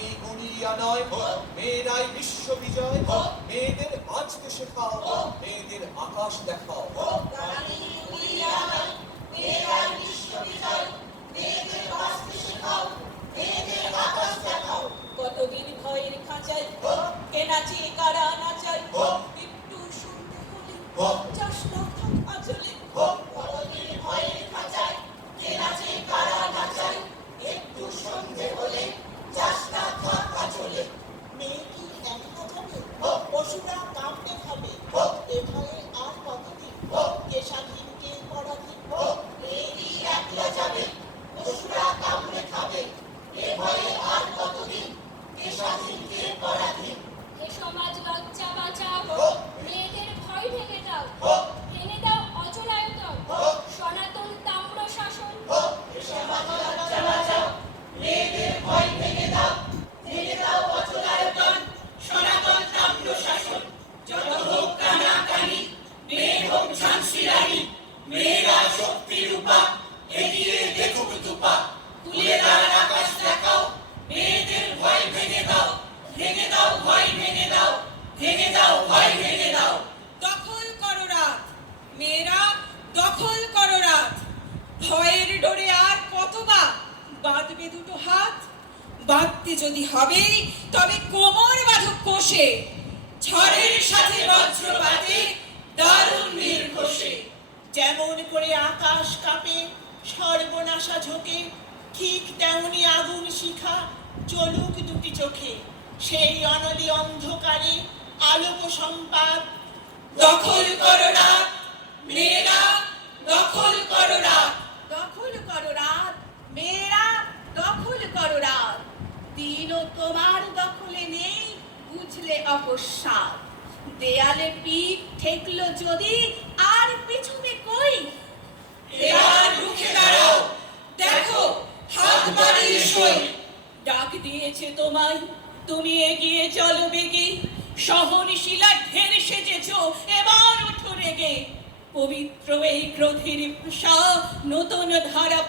কামিনী গুণিয়া নয়। মেয়েরাই বিশ্ব বিজয়। মেয়েদের বাঁচতে শেখাও মেয়েদের আকাশ দেখাও। শক্তি রূপা এগিয়ে দেখুক দুপা। তুলে আকাশ দেখাও, মেয়েদের ভয় ভেঙে দাও ভেঙে দাও, ভয় ভেঙে দাও ভেঙে দাও, ভয় ভেঙে দাও। দখল করো রাত, মেয়েরা, দখল করো রাত। ভয়ের ডোরে আর কতবা বাঁধবে দুটো হাত? বাঁধতে যদি হবে, তবে কোমর বাঁধো কোষে। ঝড়ের সাথে বজ্রপাতে সর্বনাশা ঝোঁকে, ঠিক তেমনি আগুন শিখা, চলুক দুটি চোখে। সেই অনলি অন্ধকারে আলোক সম্পাদ দখল করো রাত, মেয়েরা, দখল করো রাত। দখল করো রাত, মেয়েরা, দখল করো রাত। দিনও তোমার দখলে নেই, বুঝলে অকস্মাৎ। দেয়ালে পিঠ ঠেকলো যদি, আর পিছনে কই? দিয়েছে তোমায়। তুমি এগিয়ে চলো বেগে সহনশীলা ঢের সেজেছ, এবার উঠো রেগে। পবিত্র এই ক্রোধের নতুন ধারা